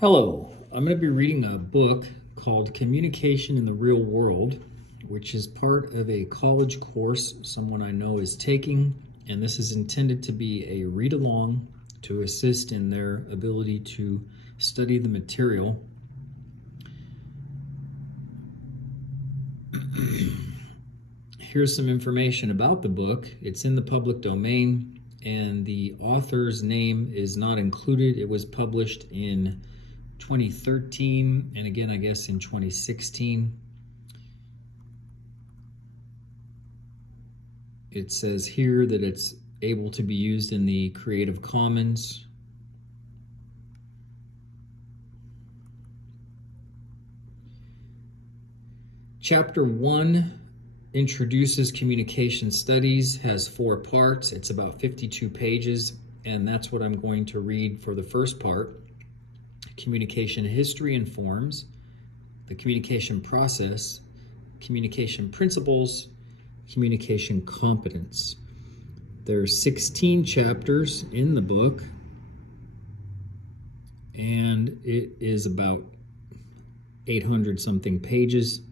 Hello, I'm going to be reading a book called Communication in the Real World, which is part of a college course someone I know is taking, and this is intended to be a read-along to assist in their ability to study the material. Here's some information about the book. It's in the public domain, and the author's name is not included. It was published in 2013 and again I guess in 2016. It says here that it's able to be used in the Creative Commons. Chapter 1 introduces communication studies, has 4 parts. It's about 52 pages, and that's what I'm going to read for the first part. Communication history and forms, the communication process, communication principles, communication competence. There are 16 chapters in the book, and it is about 800 something pages.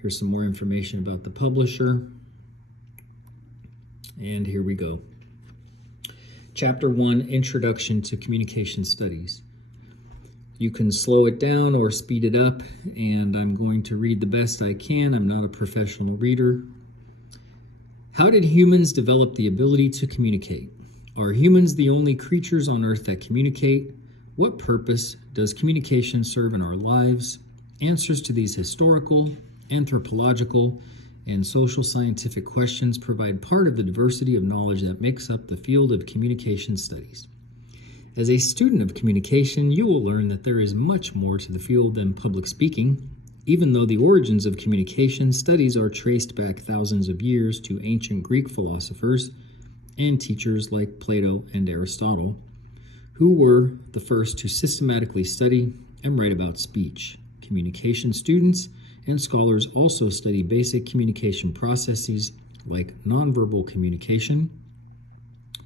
Here's some more information about the publisher, and here we go. Chapter 1, Introduction to Communication Studies. You can slow it down or speed it up, and I'm going to read the best I can. I'm not a professional reader. How did humans develop the ability to communicate? Are humans the only creatures on Earth that communicate? What purpose does communication serve in our lives? Answers to these historical, anthropological, and social scientific questions provide part of the diversity of knowledge that makes up the field of communication studies. As a student of communication, you will learn that there is much more to the field than public speaking. Even though the origins of communication studies are traced back thousands of years to ancient Greek philosophers and teachers like Plato and Aristotle, who were the first to systematically study and write about speech. Communication students and scholars also study basic communication processes like nonverbal communication,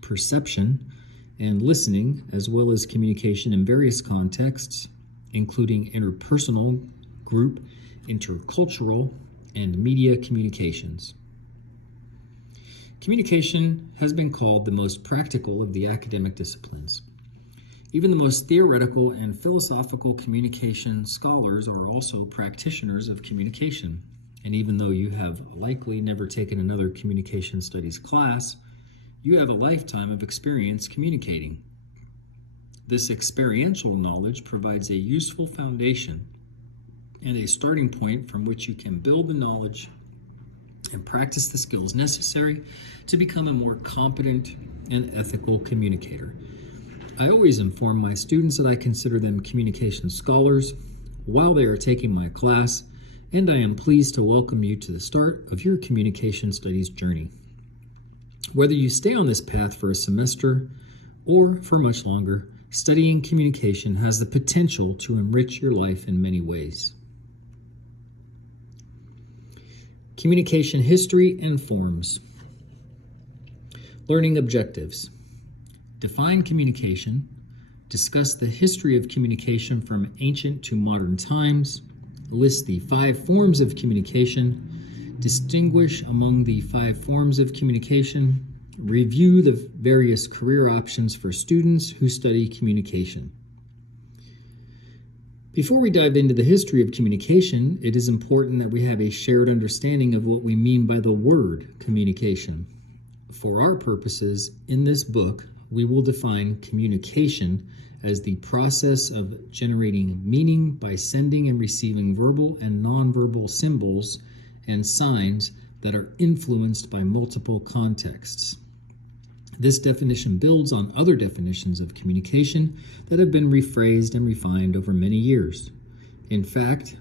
perception, and listening, as well as communication in various contexts, including interpersonal, group, intercultural, and media communications. Communication has been called the most practical of the academic disciplines. Even the most theoretical and philosophical communication scholars are also practitioners of communication. And even though you have likely never taken another communication studies class, you have a lifetime of experience communicating. This experiential knowledge provides a useful foundation and a starting point from which you can build the knowledge and practice the skills necessary to become a more competent and ethical communicator. I always inform my students that I consider them communication scholars while they are taking my class, and I am pleased to welcome you to the start of your communication studies journey. Whether you stay on this path for a semester or for much longer, studying communication has the potential to enrich your life in many ways. Communication history and forms. Learning objectives. Define communication. Discuss the history of communication from ancient to modern times. List the 5 forms of communication. Distinguish among the 5 forms of communication. Review the various career options for students who study communication. Before we dive into the history of communication, it is important that we have a shared understanding of what we mean by the word communication. For our purposes, in this book, we will define communication as the process of generating meaning by sending and receiving verbal and nonverbal symbols and signs that are influenced by multiple contexts. This definition builds on other definitions of communication that have been rephrased and refined over many years. In fact,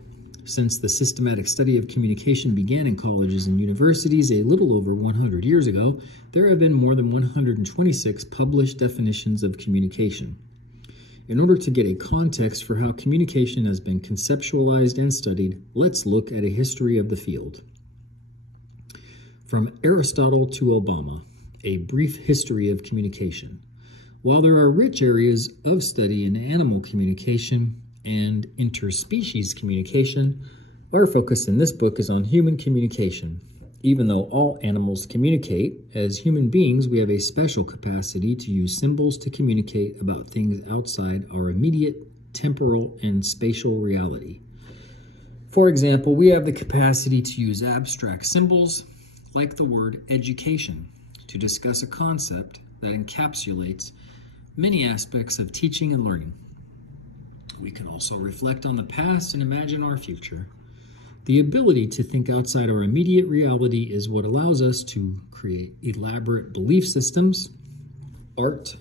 since the systematic study of communication began in colleges and universities a little over 100 years ago, there have been more than 126 published definitions of communication. In order to get a context for how communication has been conceptualized and studied, let's look at a history of the field. From Aristotle to Obama, a brief history of communication. While there are rich areas of study in animal communication and interspecies communication, our focus in this book is on human communication. Even though all animals communicate, as human beings we have a special capacity to use symbols to communicate about things outside our immediate temporal and spatial reality. For example, we have the capacity to use abstract symbols, like the word education, to discuss a concept that encapsulates many aspects of teaching and learning. We can also reflect on the past and imagine our future. The ability to think outside our immediate reality is what allows us to create elaborate belief systems, art,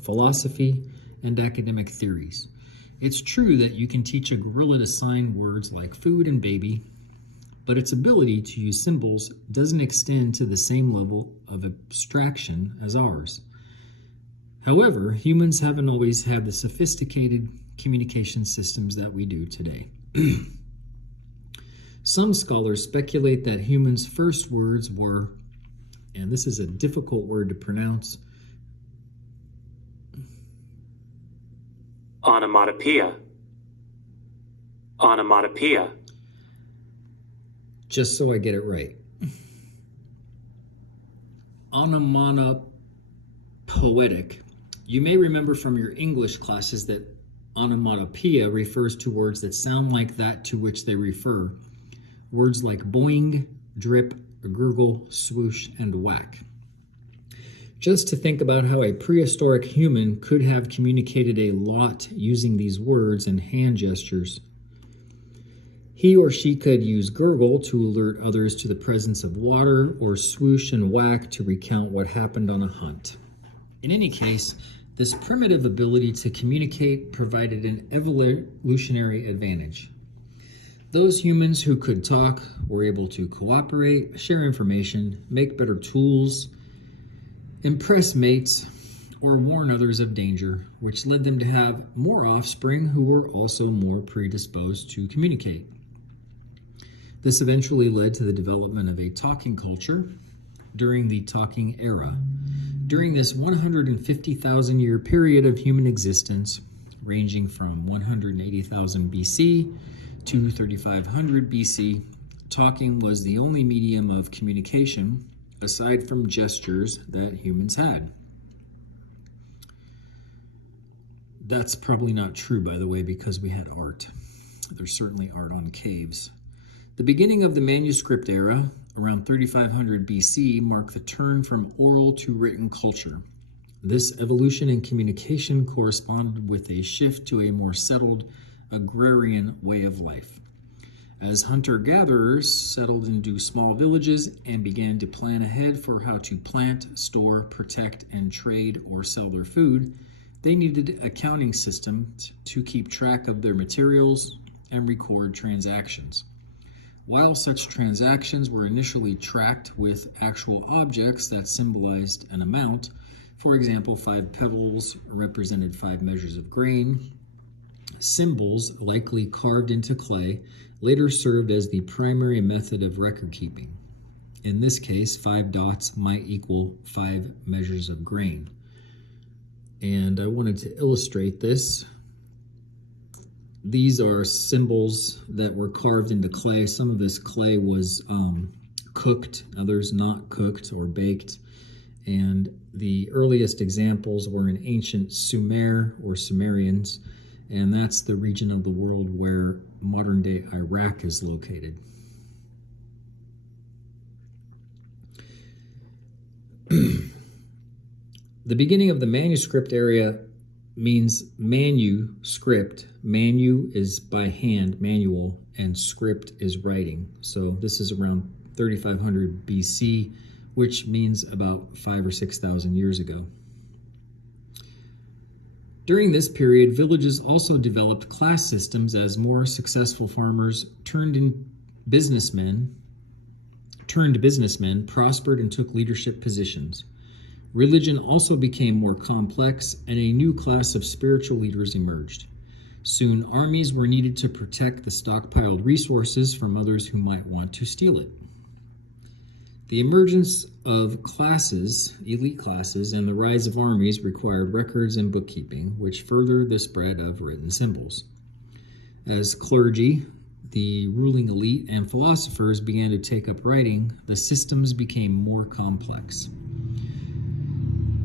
philosophy, and academic theories. It's true that you can teach a gorilla to sign words like food and baby, but its ability to use symbols doesn't extend to the same level of abstraction as ours. However, humans haven't always had the sophisticated communication systems that we do today. Some scholars speculate that humans' first words were, and this is a difficult word to pronounce, onomatopoeia. Onomatopoeia. Just so I get it right. Onomatopoetic. You may remember from your English classes that onomatopoeia refers to words that sound like that to which they refer. Words like boing, drip, gurgle, swoosh, and whack. Just to think about how a prehistoric human could have communicated a lot using these words and hand gestures. He or she could use gurgle to alert others to the presence of water, or swoosh and whack to recount what happened on a hunt. In any case, this primitive ability to communicate provided an evolutionary advantage. Those humans who could talk were able to cooperate, share information, make better tools, impress mates, or warn others of danger, which led them to have more offspring who were also more predisposed to communicate. This eventually led to the development of a talking culture during the talking era. During this 150,000-year period of human existence, ranging from 180,000 BC to 3500 BC, talking was the only medium of communication aside from gestures that humans had. That's probably not true, by the way, because we had art. There's certainly art on caves. The beginning of the manuscript era, around 3500 BC, marked the turn from oral to written culture. This evolution in communication corresponded with a shift to a more settled agrarian way of life. As hunter-gatherers settled into small villages and began to plan ahead for how to plant, store, protect, and trade or sell their food, they needed accounting systems to keep track of their materials and record transactions. While such transactions were initially tracked with actual objects that symbolized an amount, for example, 5 pebbles represented 5 measures of grain, symbols, likely carved into clay, later served as the primary method of record keeping. In this case, 5 dots might equal 5 measures of grain. And I wanted to illustrate this. These are symbols that were carved into clay. Some of this clay was cooked, others not cooked or baked. And the earliest examples were in ancient Sumer or Sumerians, and that's the region of the world where modern-day Iraq is located. The beginning of the manuscript era means manuscript. Manu is by hand, manual, and script is writing. So this is around 3500 BC, which means about 5,000 or 6,000 years ago. During this period, villages also developed class systems as more successful farmers turned businessmen, prospered and took leadership positions. Religion also became more complex, and a new class of spiritual leaders emerged. Soon, armies were needed to protect the stockpiled resources from others who might want to steal it. The emergence of classes, elite classes, and the rise of armies required records and bookkeeping, which furthered the spread of written symbols. As clergy, the ruling elite, and philosophers began to take up writing, the systems became more complex.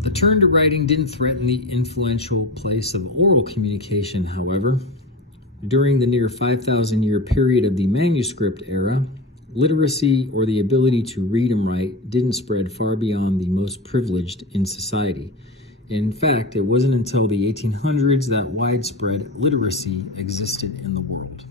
The turn to writing didn't threaten the influential place of oral communication, however. During the near 5,000-year period of the manuscript era, literacy, or the ability to read and write, didn't spread far beyond the most privileged in society. In fact, it wasn't until the 1800s that widespread literacy existed in the world.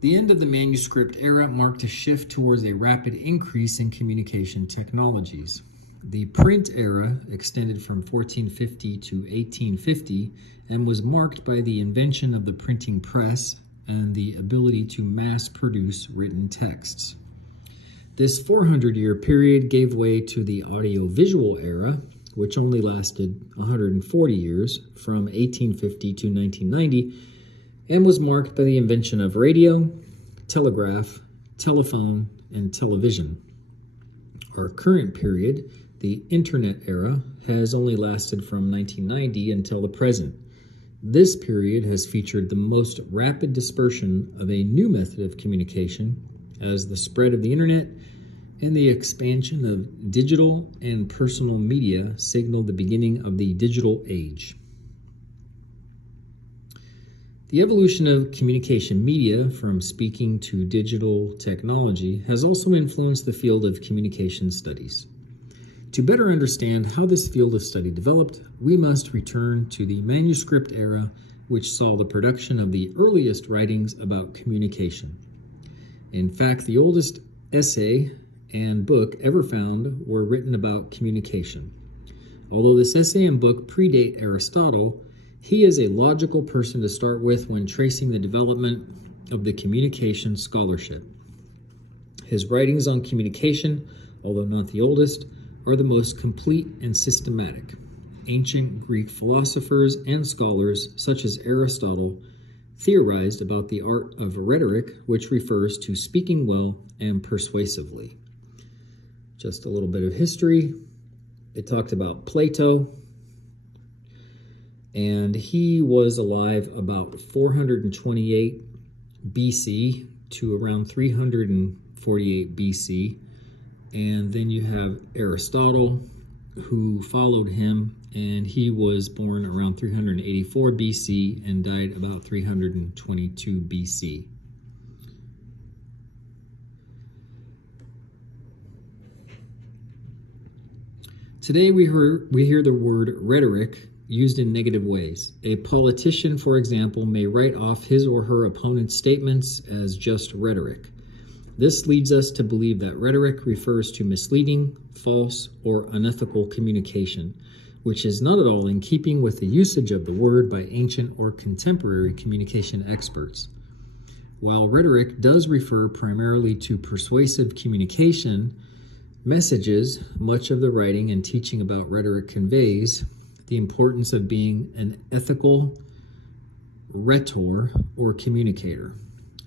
The end of the manuscript era marked a shift towards a rapid increase in communication technologies. The print era extended from 1450 to 1850 and was marked by the invention of the printing press and the ability to mass produce written texts. This 400-year period gave way to the audiovisual era, which only lasted 140 years, from 1850 to 1990, and was marked by the invention of radio, telegraph, telephone, and television. Our current period, the Internet era, has only lasted from 1990 until the present. This period has featured the most rapid dispersion of a new method of communication, as the spread of the Internet and the expansion of digital and personal media signaled the beginning of the digital age. The evolution of communication media, from speaking to digital technology, has also influenced the field of communication studies. To better understand how this field of study developed, we must return to the manuscript era, which saw the production of the earliest writings about communication. In fact, the oldest essay and book ever found were written about communication. Although this essay and book predate Aristotle, he is a logical person to start with when tracing the development of the communication scholarship. His writings on communication, although not the oldest, are the most complete and systematic. Ancient Greek philosophers and scholars, such as Aristotle, theorized about the art of rhetoric, which refers to speaking well and persuasively. Just a little bit of history. They talked about Plato, and he was alive about 428 BC to around 348 BC. And then you have Aristotle, who followed him, and he was born around 384 BC and died about 322 BC. Today we hear the word rhetoric used in negative ways. A politician, for example, may write off his or her opponent's statements as just rhetoric. This leads us to believe that rhetoric refers to misleading, false, or unethical communication, which is not at all in keeping with the usage of the word by ancient or contemporary communication experts. While rhetoric does refer primarily to persuasive communication messages, much of the writing and teaching about rhetoric conveys the importance of being an ethical rhetor or communicator.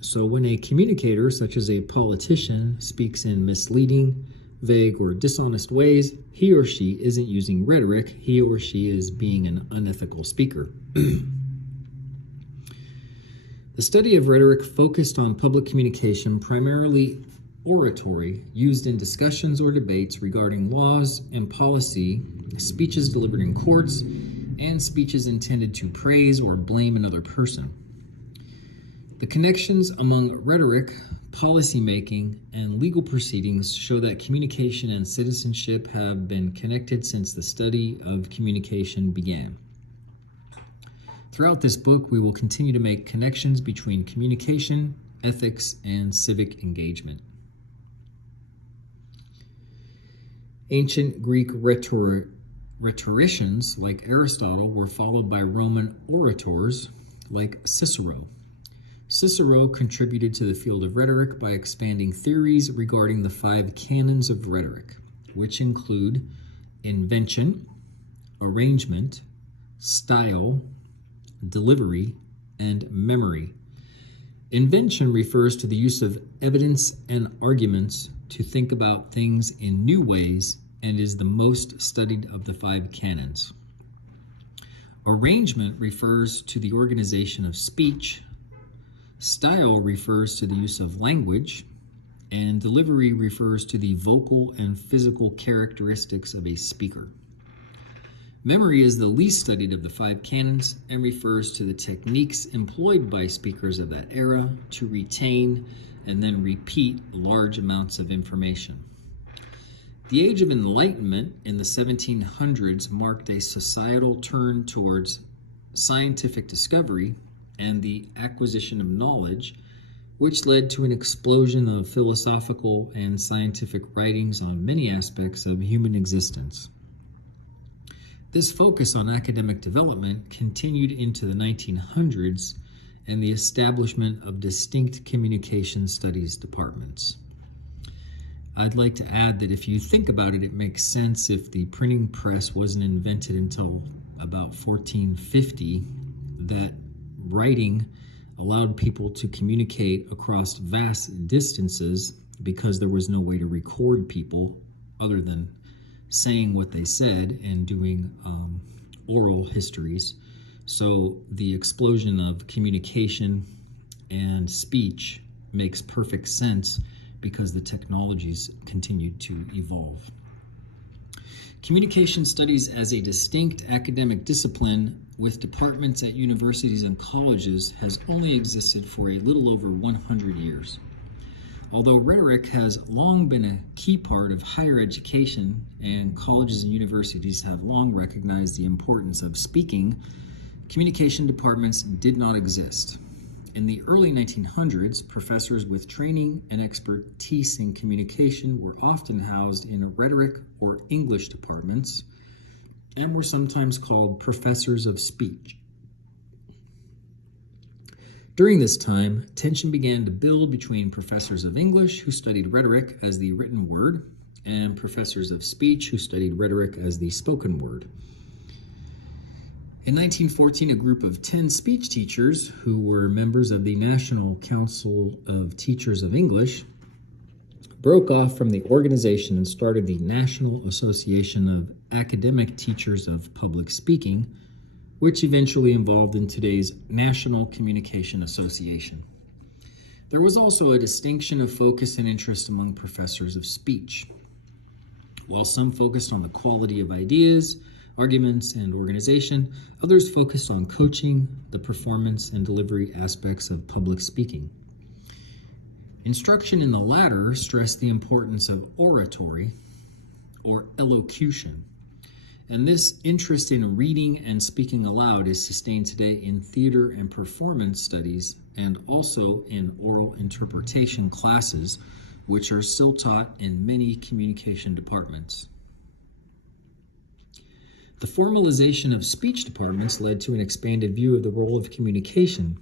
So when a communicator, such as a politician, speaks in misleading, vague, or dishonest ways, he or she isn't using rhetoric, he or she is being an unethical speaker. The study of rhetoric focused on public communication, primarily oratory, used in discussions or debates regarding laws and policy, speeches delivered in courts, and speeches intended to praise or blame another person. The connections among rhetoric, policymaking, and legal proceedings show that communication and citizenship have been connected since the study of communication began. Throughout this book, we will continue to make connections between communication, ethics, and civic engagement. Ancient Greek rhetoricians like Aristotle were followed by Roman orators like Cicero. Cicero contributed to the field of rhetoric by expanding theories regarding the 5 canons of rhetoric, which include invention, arrangement, style, delivery, and memory. Invention refers to the use of evidence and arguments to think about things in new ways and is the most studied of the 5 canons. Arrangement refers to the organization of speech. Style refers to the use of language, and delivery refers to the vocal and physical characteristics of a speaker. Memory is the least studied of the 5 canons and refers to the techniques employed by speakers of that era to retain and then repeat large amounts of information. The Age of Enlightenment in the 1700s marked a societal turn towards scientific discovery and the acquisition of knowledge, which led to an explosion of philosophical and scientific writings on many aspects of human existence. This focus on academic development continued into the 1900s and the establishment of distinct communication studies departments. I'd like to add that if you think about it, it makes sense if the printing press wasn't invented until about 1450, that writing allowed people to communicate across vast distances because there was no way to record people other than saying what they said and doing oral histories. So the explosion of communication and speech makes perfect sense because the technologies continued to evolve. Communication studies as a distinct academic discipline with departments at universities and colleges has only existed for a little over 100 years. Although rhetoric has long been a key part of higher education and colleges and universities have long recognized the importance of speaking, communication departments did not exist. In the early 1900s, professors with training and expertise in communication were often housed in rhetoric or English departments and were sometimes called professors of speech. During this time, tension began to build between professors of English, who studied rhetoric as the written word, and professors of speech, who studied rhetoric as the spoken word. In 1914, a group of 10 speech teachers, who were members of the National Council of Teachers of English, broke off from the organization and started the National Association of Academic Teachers of Public Speaking, which eventually evolved in today's National Communication Association. There was also a distinction of focus and interest among professors of speech. While some focused on the quality of ideas, arguments, and organization, others focused on coaching, the performance and delivery aspects of public speaking. Instruction in the latter stressed the importance of oratory or elocution, and this interest in reading and speaking aloud is sustained today in theater and performance studies and also in oral interpretation classes, which are still taught in many communication departments. The formalization of speech departments led to an expanded view of the role of communication.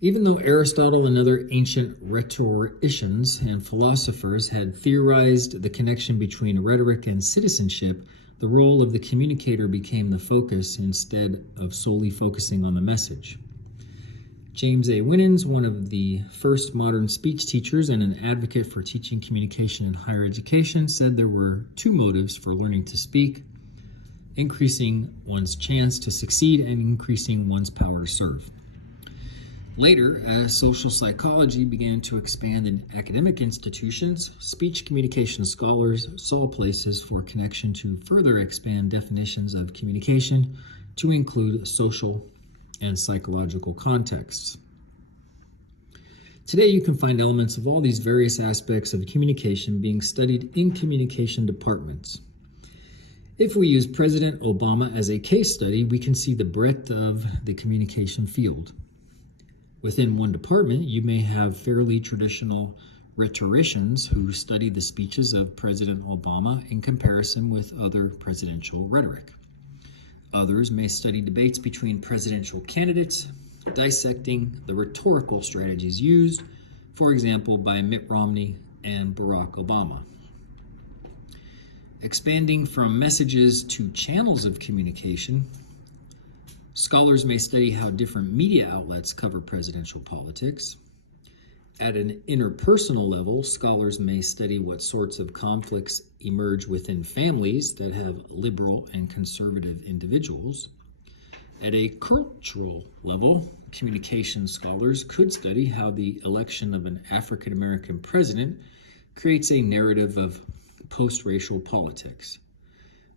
Even though Aristotle and other ancient rhetoricians and philosophers had theorized the connection between rhetoric and citizenship, the role of the communicator became the focus instead of solely focusing on the message. James A. Winans, one of the first modern speech teachers and an advocate for teaching communication in higher education, said there were 2 motives for learning to speak: increasing one's chance to succeed and increasing one's power to serve. Later, as social psychology began to expand in academic institutions, speech communication scholars saw places for connection to further expand definitions of communication to include social and psychological contexts. Today, you can find elements of all these various aspects of communication being studied in communication departments. If we use President Obama as a case study, we can see the breadth of the communication field. Within one department, you may have fairly traditional rhetoricians who study the speeches of President Obama in comparison with other presidential rhetoric. Others may study debates between presidential candidates, dissecting the rhetorical strategies used, for example, by Mitt Romney and Barack Obama. Expanding from messages to channels of communication, Scholars may study how different media outlets cover presidential politics. At an interpersonal level, scholars may study what sorts of conflicts emerge within families that have liberal and conservative individuals. At a cultural level, communication scholars could study how the election of an African American president creates a narrative of post-racial politics.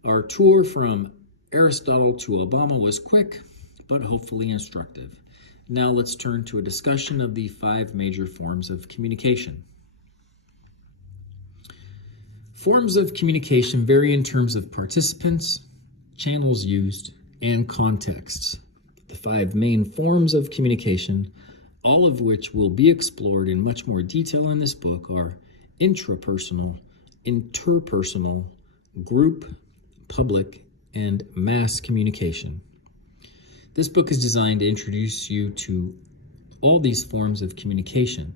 Our tour from Aristotle to Obama was quick, but hopefully instructive. Now let's turn to a discussion of the 5 major forms of communication. Forms of communication vary in terms of participants, channels used, and contexts. The 5 main forms of communication, all of which will be explored in much more detail in this book, are intrapersonal, interpersonal, group, public, and mass communication. This book is designed to introduce you to all these forms of communication.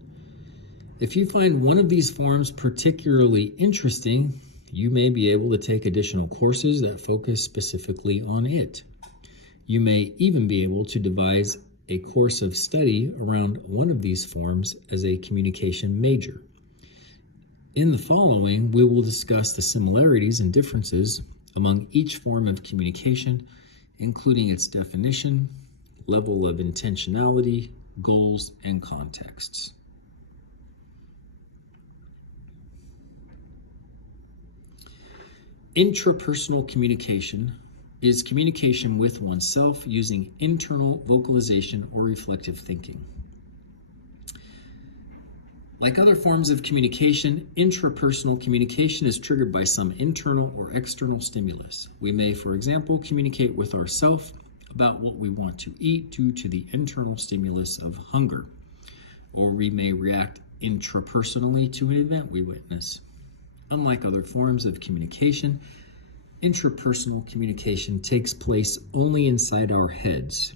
If you find one of these forms particularly interesting, you may be able to take additional courses that focus specifically on it. You may even be able to devise a course of study around one of these forms as a communication major. In the following, we will discuss the similarities and differences among each form of communication, including its definition, level of intentionality, goals, and contexts. Intrapersonal communication is communication with oneself using internal vocalization or reflective thinking. Like other forms of communication, intrapersonal communication is triggered by some internal or external stimulus. We may, for example, communicate with ourselves about what we want to eat due to the internal stimulus of hunger, or we may react intrapersonally to an event we witness. Unlike other forms of communication, intrapersonal communication takes place only inside our heads.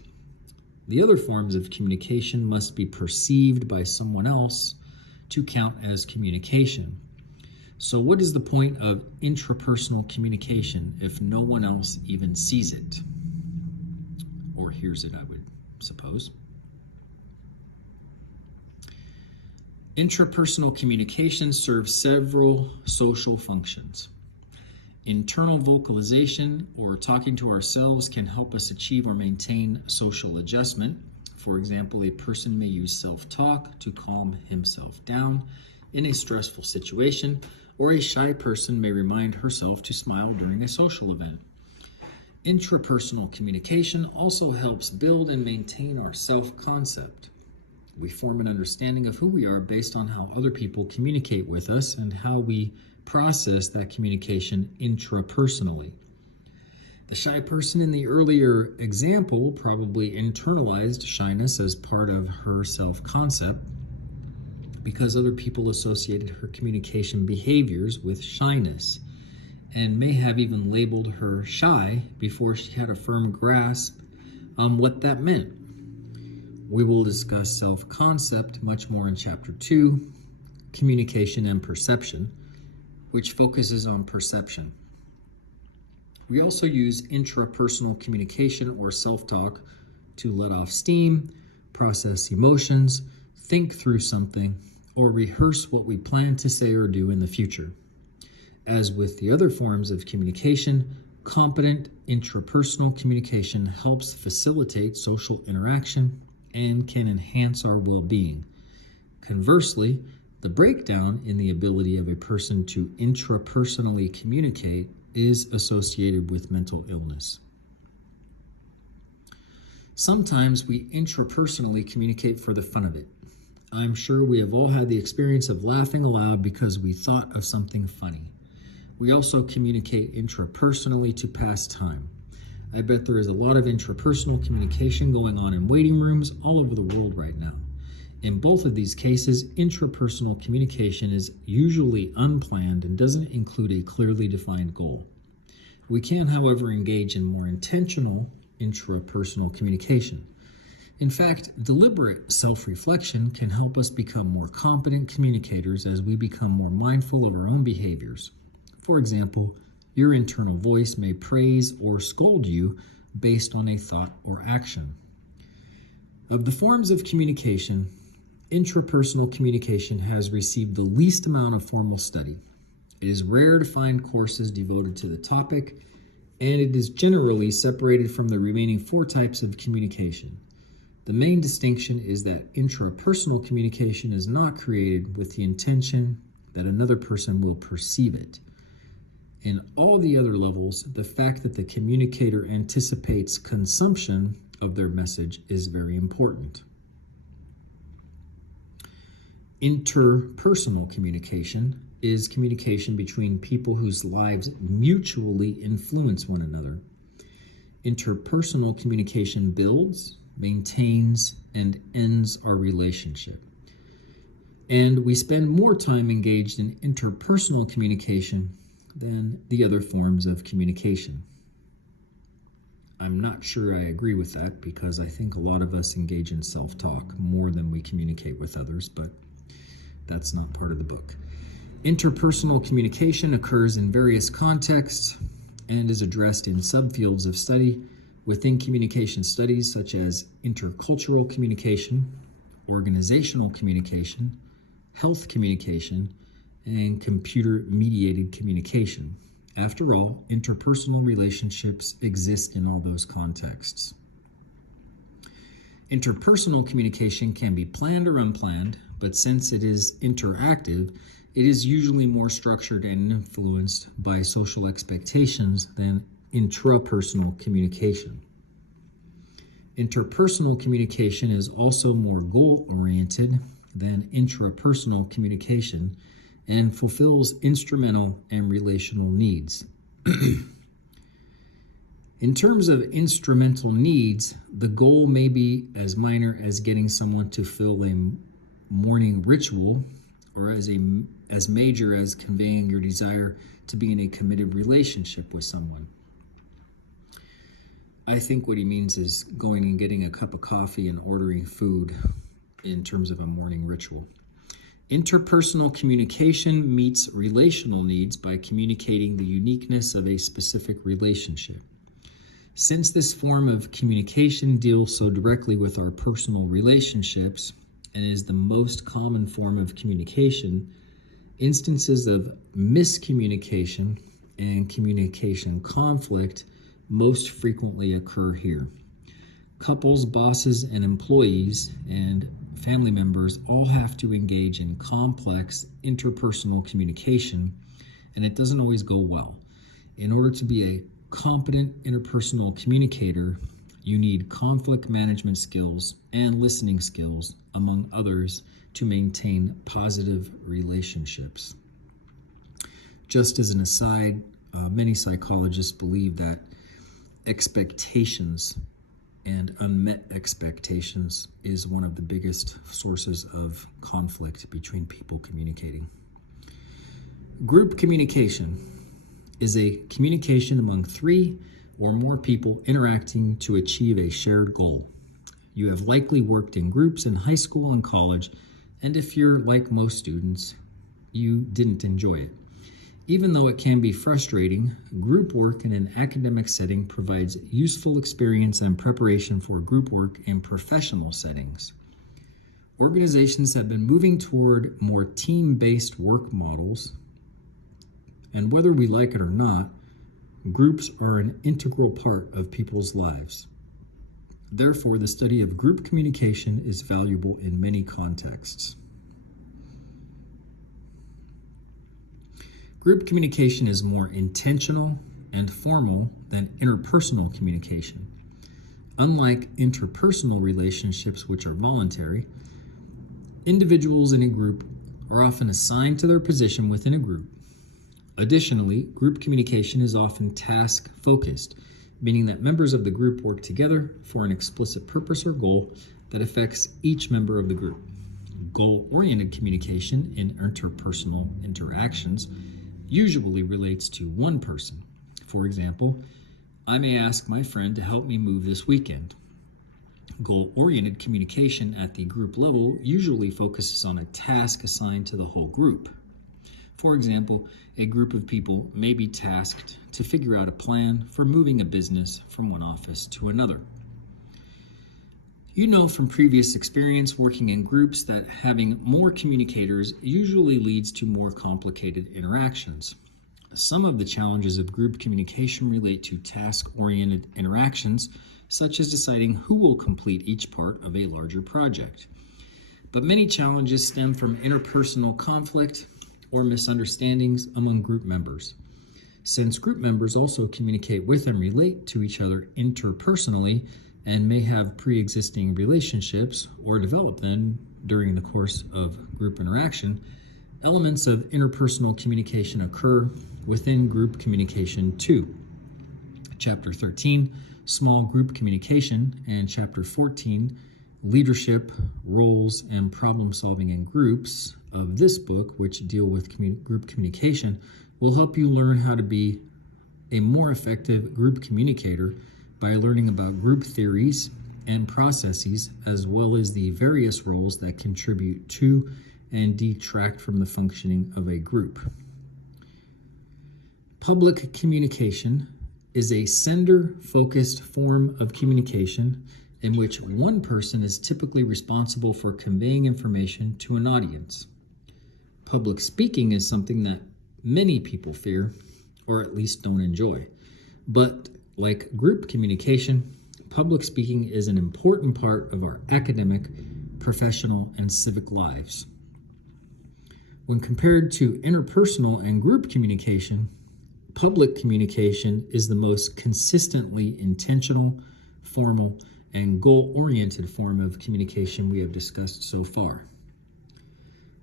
The other forms of communication must be perceived by someone else to count as communication. So what is the point of intrapersonal communication if no one else even sees it? Or hears it, I would suppose. Intrapersonal communication serves several social functions. Internal vocalization, or talking to ourselves, can help us achieve or maintain social adjustment. For example, a person may use self-talk to calm himself down in a stressful situation, or a shy person may remind herself to smile during a social event. Intrapersonal communication also helps build and maintain our self-concept. We form an understanding of who we are based on how other people communicate with us and how we process that communication intrapersonally. The shy person in the earlier example probably internalized shyness as part of her self-concept because other people associated her communication behaviors with shyness and may have even labeled her shy before she had a firm grasp on what that meant. We will discuss self-concept much more in Chapter 2, Communication and Perception, which focuses on perception. We also use intrapersonal communication or self-talk to let off steam, process emotions, think through something, or rehearse what we plan to say or do in the future. As with the other forms of communication, competent intrapersonal communication helps facilitate social interaction and can enhance our well-being. Conversely, the breakdown in the ability of a person to intrapersonally communicate is associated with mental illness. Sometimes we intrapersonally communicate for the fun of it. I'm sure we have all had the experience of laughing aloud because we thought of something funny. We also communicate intrapersonally to pass time. I bet there is a lot of intrapersonal communication going on in waiting rooms all over the world right now. In both of these cases, intrapersonal communication is usually unplanned and doesn't include a clearly defined goal. We can, however, engage in more intentional intrapersonal communication. In fact, deliberate self-reflection can help us become more competent communicators as we become more mindful of our own behaviors. For example, your internal voice may praise or scold you based on a thought or action. Of the forms of communication, intrapersonal communication has received the least amount of formal study. It is rare to find courses devoted to the topic, and it is generally separated from the remaining 4 types of communication. The main distinction is that intrapersonal communication is not created with the intention that another person will perceive it. In all the other levels, the fact that the communicator anticipates consumption of their message is very important. Interpersonal communication is communication between people whose lives mutually influence one another. Interpersonal communication builds, maintains, and ends our relationship. And we spend more time engaged in interpersonal communication than the other forms of communication. I'm not sure I agree with that because I think a lot of us engage in self-talk more than we communicate with others, but that's not part of the book. Interpersonal communication occurs in various contexts and is addressed in subfields of study within communication studies such as intercultural communication, organizational communication, health communication, and computer-mediated communication. After all, interpersonal relationships exist in all those contexts. Interpersonal communication can be planned or unplanned, but since it is interactive, it is usually more structured and influenced by social expectations than intrapersonal communication. Interpersonal communication is also more goal-oriented than intrapersonal communication and fulfills instrumental and relational needs. In terms of instrumental needs, the goal may be as minor as getting someone to fill a morning ritual, or as major as conveying your desire to be in a committed relationship with someone. I think what he means is going and getting a cup of coffee and ordering food in terms of a morning ritual. Interpersonal communication meets relational needs by communicating the uniqueness of a specific relationship. Since this form of communication deals so directly with our personal relationships and is the most common form of communication, instances of miscommunication and communication conflict most frequently occur here. Couples, bosses, and employees and family members all have to engage in complex interpersonal communication, and it doesn't always go well. In order to be a competent interpersonal communicator, you need conflict management skills and listening skills, among others, to maintain positive relationships. Just as an aside, many psychologists believe that expectations and unmet expectations is one of the biggest sources of conflict between people communicating. Group communication is a communication among 3 or more people interacting to achieve a shared goal. You have likely worked in groups in high school and college, and if you're like most students, you didn't enjoy it. Even though it can be frustrating, group work in an academic setting provides useful experience and preparation for group work in professional settings. Organizations have been moving toward more team-based work models, and whether we like it or not, groups are an integral part of people's lives. Therefore, the study of group communication is valuable in many contexts. Group communication is more intentional and formal than interpersonal communication. Unlike interpersonal relationships, which are voluntary, individuals in a group are often assigned to their position within a group. Additionally, group communication is often task-focused, meaning that members of the group work together for an explicit purpose or goal that affects each member of the group. Goal-oriented communication in interpersonal interactions usually relates to one person. For example, I may ask my friend to help me move this weekend. Goal-oriented communication at the group level usually focuses on a task assigned to the whole group. For example, a group of people may be tasked to figure out a plan for moving a business from one office to another. You know from previous experience working in groups that having more communicators usually leads to more complicated interactions. Some of the challenges of group communication relate to task-oriented interactions, such as deciding who will complete each part of a larger project. But many challenges stem from interpersonal conflict or misunderstandings among group members. Since group members also communicate with and relate to each other interpersonally and may have pre-existing relationships or develop them during the course of group interaction, elements of interpersonal communication occur within group communication too. Chapter 13, Small Group Communication, and Chapter 14, Leadership, Roles, and Problem Solving in Groups of this book, which deal with group communication, will help you learn how to be a more effective group communicator by learning about group theories and processes, as well as the various roles that contribute to and detract from the functioning of a group. Public communication is a sender-focused form of communication in which one person is typically responsible for conveying information to an audience. Public speaking is something that many people fear, or at least don't enjoy. But like group communication, public speaking is an important part of our academic, professional, and civic lives. When compared to interpersonal and group communication, public communication is the most consistently intentional, formal, and goal-oriented form of communication we have discussed so far.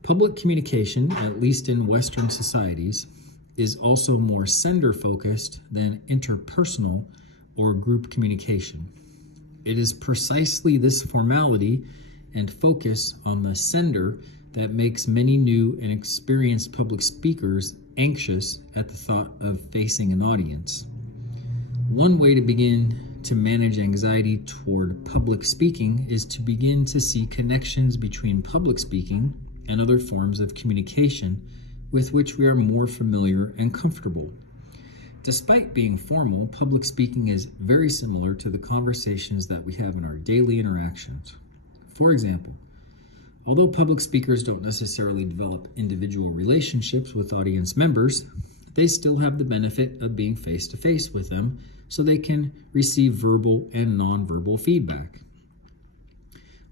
Public communication, at least in Western societies, is also more sender-focused than interpersonal or group communication. It is precisely this formality and focus on the sender that makes many new and experienced public speakers anxious at the thought of facing an audience. One way to begin to manage anxiety toward public speaking is to begin to see connections between public speaking and other forms of communication with which we are more familiar and comfortable. Despite being formal, public speaking is very similar to the conversations that we have in our daily interactions. For example, although public speakers don't necessarily develop individual relationships with audience members, they still have the benefit of being face-to-face with them so they can receive verbal and nonverbal feedback.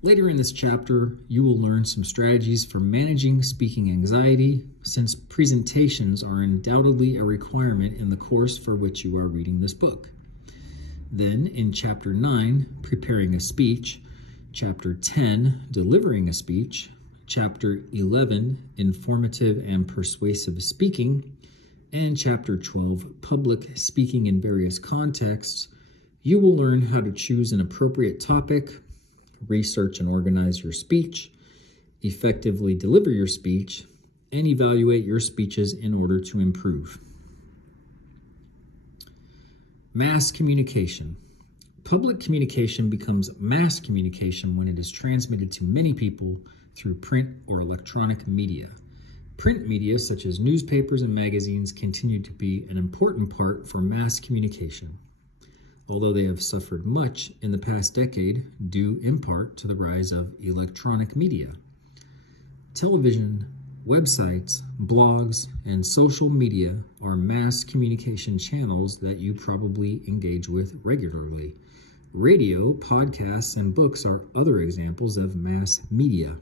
Later in this chapter, you will learn some strategies for managing speaking anxiety, since presentations are undoubtedly a requirement in the course for which you are reading this book. Then, in Chapter 9, Preparing a Speech, Chapter 10, Delivering a Speech, Chapter 11, Informative and Persuasive Speaking, and Chapter 12, Public Speaking in Various Contexts, you will learn how to choose an appropriate topic, research and organize your speech, effectively deliver your speech, and evaluate your speeches in order to improve. Mass communication. Public communication becomes mass communication when it is transmitted to many people through print or electronic media. Print media, such as newspapers and magazines, continue to be an important part for mass communication, although they have suffered much in the past decade due in part to the rise of electronic media. Television, websites, blogs, and social media are mass communication channels that you probably engage with regularly. Radio, podcasts, and books are other examples of mass media.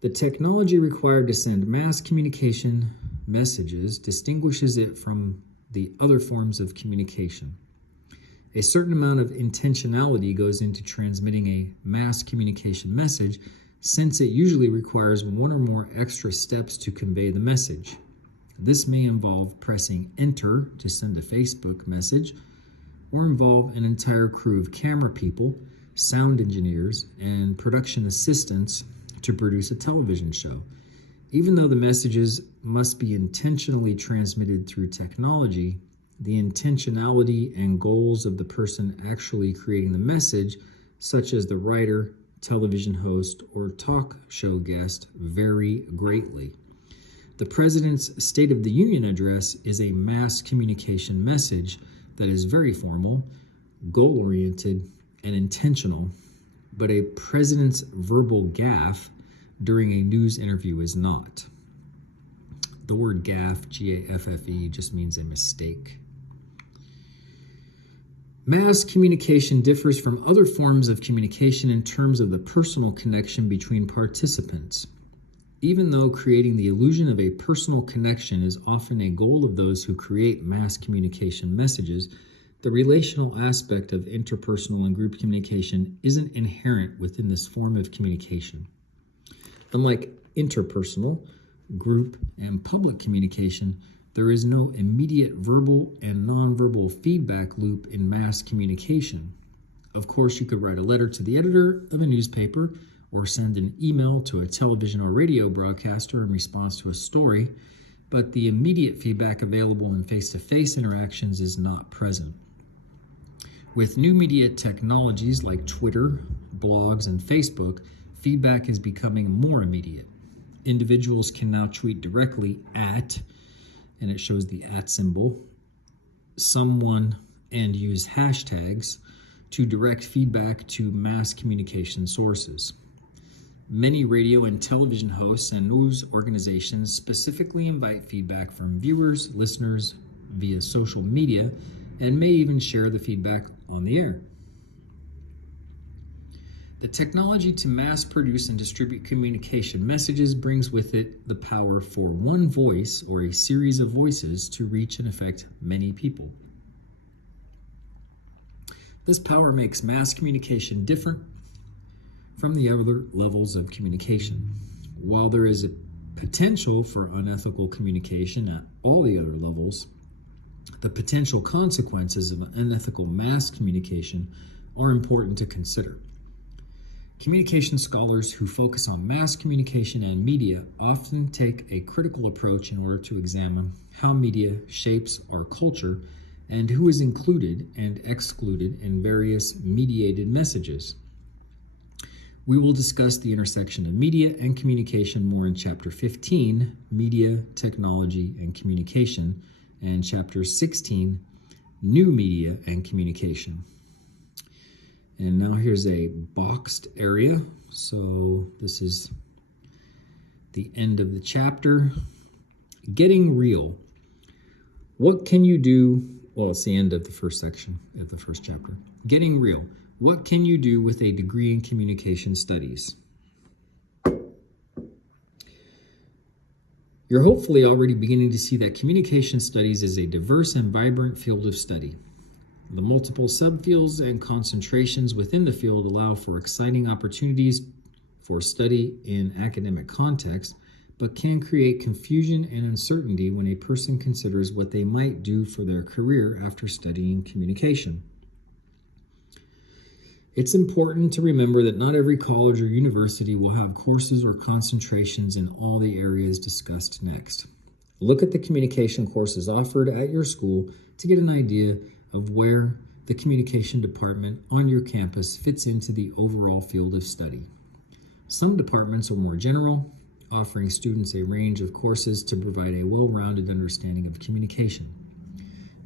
The technology required to send mass communication messages distinguishes it from the other forms of communication. A certain amount of intentionality goes into transmitting a mass communication message, since it usually requires one or more extra steps to convey the message. This may involve pressing enter to send a Facebook message, or involve an entire crew of camera people, sound engineers, and production assistants to produce a television show. Even though the messages must be intentionally transmitted through technology, the intentionality and goals of the person actually creating the message, such as the writer, television host, or talk show guest, vary greatly. The President's State of the Union address is a mass communication message that is very formal, goal-oriented, and intentional, but a president's verbal gaffe during a news interview is not. The word gaffe, G-A-F-F-E, just means a mistake. Mass communication differs from other forms of communication in terms of the personal connection between participants. Even though creating the illusion of a personal connection is often a goal of those who create mass communication messages, the relational aspect of interpersonal and group communication isn't inherent within this form of communication. Unlike interpersonal, group, and public communication, there is no immediate verbal and nonverbal feedback loop in mass communication. Of course, you could write a letter to the editor of a newspaper or send an email to a television or radio broadcaster in response to a story, but the immediate feedback available in face-to-face interactions is not present. With new media technologies like Twitter, blogs, and Facebook, feedback is becoming more immediate. Individuals can now tweet directly at, and it shows the at symbol, someone, and use hashtags to direct feedback to mass communication sources. Many radio and television hosts and news organizations specifically invite feedback from viewers, listeners via social media, and may even share the feedback on the air. The technology to mass produce and distribute communication messages brings with it the power for one voice or a series of voices to reach and affect many people. This power makes mass communication different from the other levels of communication. While there is a potential for unethical communication at all the other levels, the potential consequences of unethical mass communication are important to consider. Communication scholars who focus on mass communication and media often take a critical approach in order to examine how media shapes our culture and who is included and excluded in various mediated messages. We will discuss the intersection of media and communication more in Chapter 15, Media, Technology, and Communication, and Chapter 16, New Media and Communication. And now here's a boxed area. So this is the end of the chapter. Getting real. What can you do? Well, it's the end of the first section of the first chapter. Getting real. What can you do with a degree in communication studies? You're hopefully already beginning to see that communication studies is a diverse and vibrant field of study. The multiple subfields and concentrations within the field allow for exciting opportunities for study in academic context, but can create confusion and uncertainty when a person considers what they might do for their career after studying communication. It's important to remember that not every college or university will have courses or concentrations in all the areas discussed next. Look at the communication courses offered at your school to get an idea of where the communication department on your campus fits into the overall field of study. Some departments are more general, offering students a range of courses to provide a well-rounded understanding of communication.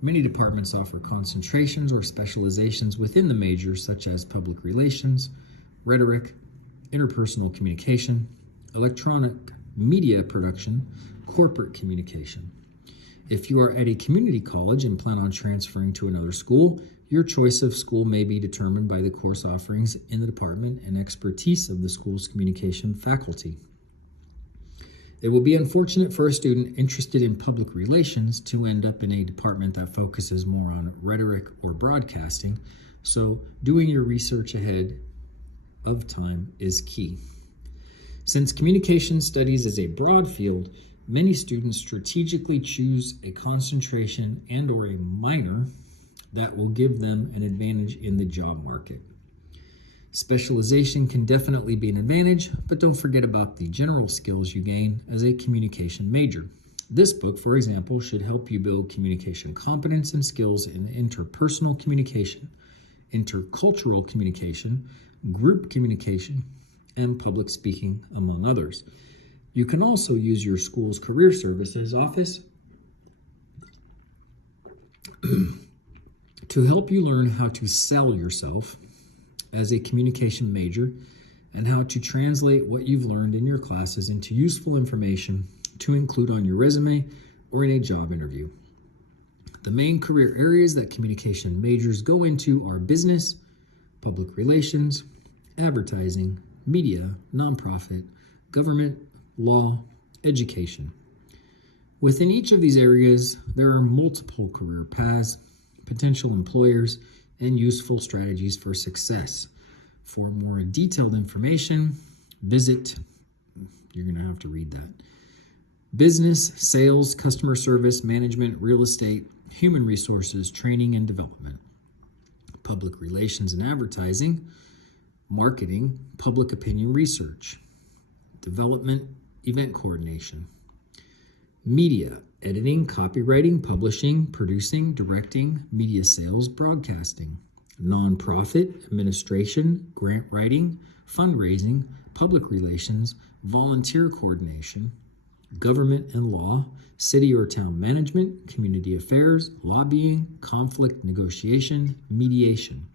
Many departments offer concentrations or specializations within the majors such as public relations, rhetoric, interpersonal communication, electronic media production, corporate communication. If you are at a community college and plan on transferring to another school, your choice of school may be determined by the course offerings in the department and expertise of the school's communication faculty. It will be unfortunate for a student interested in public relations to end up in a department that focuses more on rhetoric or broadcasting, so doing your research ahead of time is key. Since communication studies is a broad field, many students strategically choose a concentration and/or a minor that will give them an advantage in the job market. Specialization can definitely be an advantage, but don't forget about the general skills you gain as a communication major. This book, for example, should help you build communication competence and skills in interpersonal communication, intercultural communication, group communication, and public speaking, among others. You can also use your school's career services office to help you learn how to sell yourself as a communication major and how to translate what you've learned in your classes into useful information to include on your resume or in a job interview. The main career areas that communication majors go into are business, public relations, advertising, media, nonprofit, government, law, education. Within each of these areas, there are multiple career paths, potential employers, and useful strategies for success. For more detailed information, visit, you're going to have to read that, business, sales, customer service, management, real estate, human resources, training and development, public relations and advertising, marketing, public opinion research, development, event coordination, media, editing, copywriting, publishing, producing, directing, media sales, broadcasting, nonprofit, administration, grant writing, fundraising, public relations, volunteer coordination, government and law, city or town management, community affairs, lobbying, conflict negotiation, mediation,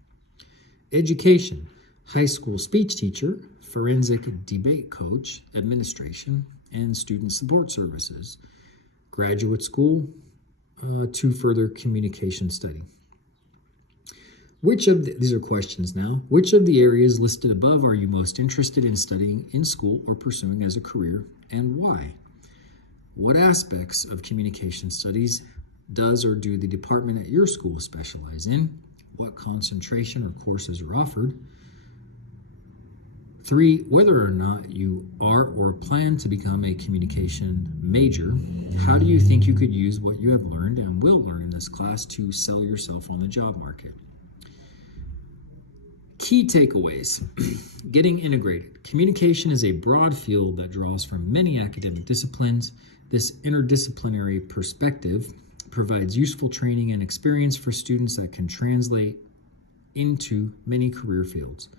education, high school speech teacher, forensic debate coach, administration, and student support services, graduate school to further communication study. These are questions now. Which of the areas listed above are you most interested in studying in school or pursuing as a career, and why? What aspects of communication studies does or do the department at your school specialize in? What concentration or courses are offered? 3, whether or not you are or plan to become a communication major, how do you think you could use what you have learned and will learn in this class to sell yourself on the job market? Key takeaways. Getting integrated. Communication is a broad field that draws from many academic disciplines. This interdisciplinary perspective provides useful training and experience for students that can translate into many career fields.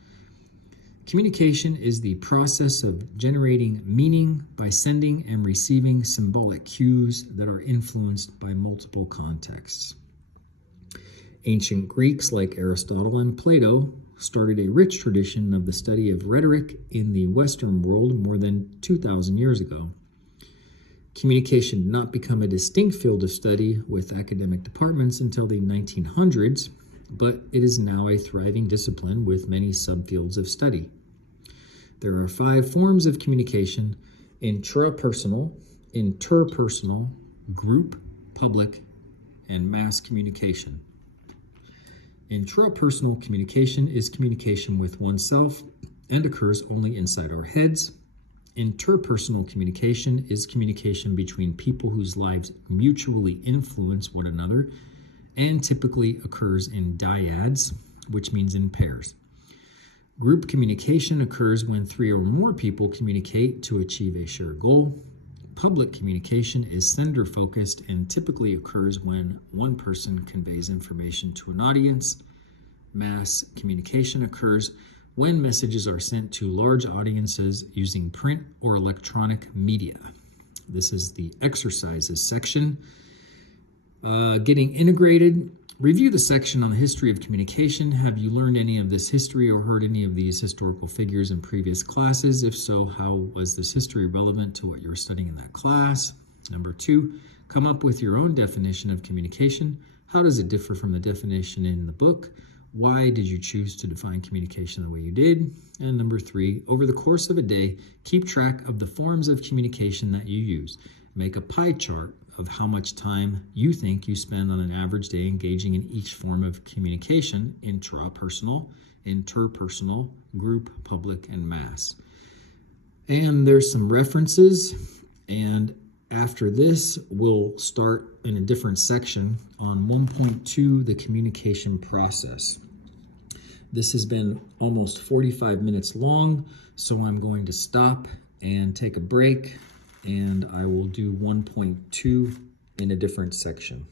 Communication is the process of generating meaning by sending and receiving symbolic cues that are influenced by multiple contexts. Ancient Greeks like Aristotle and Plato started a rich tradition of the study of rhetoric in the Western world more than 2,000 years ago. Communication did not become a distinct field of study with academic departments until the 1900s, but it is now a thriving discipline with many subfields of study. There are 5 forms of communication: intrapersonal, interpersonal, group, public, and mass communication. Intrapersonal communication is communication with oneself and occurs only inside our heads. Interpersonal communication is communication between people whose lives mutually influence one another and typically occurs in dyads, which means in pairs. Group communication occurs when 3 or more people communicate to achieve a shared goal. Public communication is sender-focused and typically occurs when one person conveys information to an audience. Mass communication occurs when messages are sent to large audiences using print or electronic media. This is the exercises section. Getting integrated. Review the section on the history of communication. Have you learned any of this history or heard any of these historical figures in previous classes? If so, how was this history relevant to what you were studying in that class? Number 2, come up with your own definition of communication. How does it differ from the definition in the book? Why did you choose to define communication the way you did? And number 3, over the course of a day, keep track of the forms of communication that you use. Make a pie chart of how much time you think you spend on an average day engaging in each form of communication: intrapersonal, interpersonal, group, public, and mass. And there's some references, and after this, we'll start in a different section on 1.2, the communication process. This has been almost 45 minutes long, so I'm going to stop and take a break, and I will do 1.2 in a different section.